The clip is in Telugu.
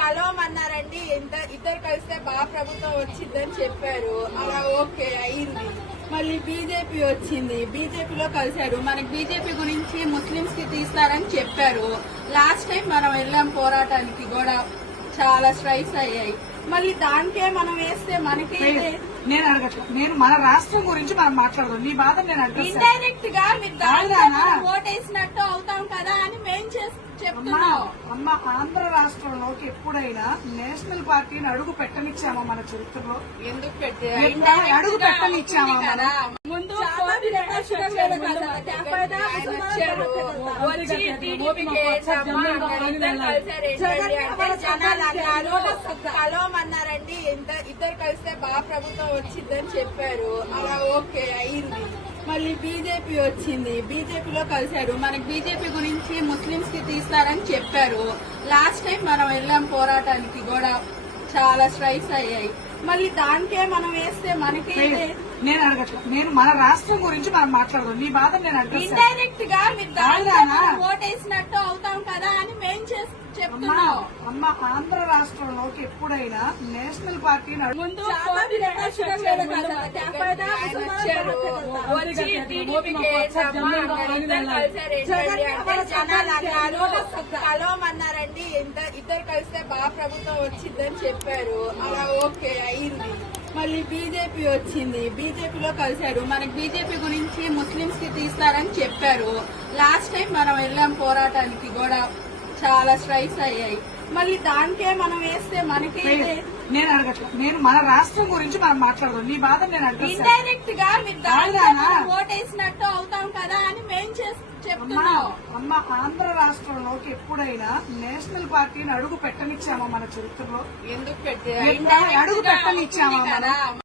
కలవమన్నారండి ఇంత- ఇద్దరు కలిస్తే బాగా ప్రభుత్వం వచ్చిందని చెప్పారు అలా ఓకే అయింది మళ్ళీ బీజేపీ వచ్చింది బీజేపీలో కలిశారు మనకి బీజేపీ గురించి ముస్లింస్కి తీస్తారని చెప్పారు. లాస్ట్ టైం మనం వెళ్ళాం పోరాటానికి కూడా చాలా స్ట్రైక్స్ అయ్యాయి. మళ్ళీ దానికే మనం వేస్తే మనకి నేను అడగట్లేదు నేను మన రాష్ట్రం గురించి మనం మాట్లాడదాం. నీ బాధ నేను ఇండైరెక్ట్గా మీరు ఓటేసినట్టు అవుతాం కదా అని మేం అమ్మ చెప్తున్నాం. అమ్మ ఆంధ్ర రాష్ట్రంలోకి ఎప్పుడైనా నేషనల్ పార్టీని అడుగు పెట్టనిచ్చామా మన చరిత్రలో? ఎందుకు పెట్టే అడుగు పెట్టనిచ్చామా వచ్చి టీడీపీకి ఇద్దరు కలిసారు జనాలు కలవమన్నారండి ఇంత- ఇద్దరు కలిస్తే బాగా ప్రభుత్వం వచ్చిందని చెప్పారు అలా ఓకే అయింది మళ్ళీ బీజేపీ వచ్చింది బీజేపీలో కలిశారు మనకి బీజేపీ గురించి ముస్లింస్కి తీస్తారని చెప్పారు లాస్ట్ టైం మనం వెళ్ళాం పోరాటానికి కూడా చాలా స్ట్రైక్స్ అయ్యాయి మళ్ళీ దానికే మనం వేస్తే మనకి నేను అడగట్లేదు నేను మన రాష్ట్రం గురించి మనం మాట్లాడదాం. నీ బాధ నేను అడగట్లేదు ఇండైరెక్ట్గా మీరు ఓటేసినట్టు అవుతాం కదా అని మేం చేస్- అమ్మ చెప్తున్నాం అమ్మ ఆంధ్ర రాష్ట్రంలోకి ఎప్పుడైనా నేషనల్ అడుగు ముందు కలవమన్నారండి ఇంత- ఇద్దరు కలిస్తే బాగా ప్రభుత్వం వచ్చిందని చెప్పారు. అలా ఓకే అయింది. మళ్ళీ బీజేపీ వచ్చింది. బీజేపీలో కలిశారు. మనకి బీజేపీ గురించి ముస్లింస్కి తీస్తారని చెప్పారు. లాస్ట్ టైం మనం వెళ్ళాం పోరాటానికి కూడా చాలా స్ట్రైక్స్ అయ్యాయి. మళ్ళీ దానికే మనం వేస్తే మనకి నేను అడగట్లేదు నేను మన రాష్ట్రం గురించి మనం మాట్లాడదాం. నీ బాధ నేను ఇండైరెక్ట్గా మీరు దానికే అవునా? మనం ఓటేసినట్టు అవుతాం కదా అని మేం చేస్- అమ్మ ఆంధ్ర రాష్ట్రంలోకి ఎప్పుడైనా నేషనల్ పార్టీని అడుగు పెట్టనిచ్చామా మన చరిత్రలో? ఎందుకు అడుగు పెట్టనిచ్చామా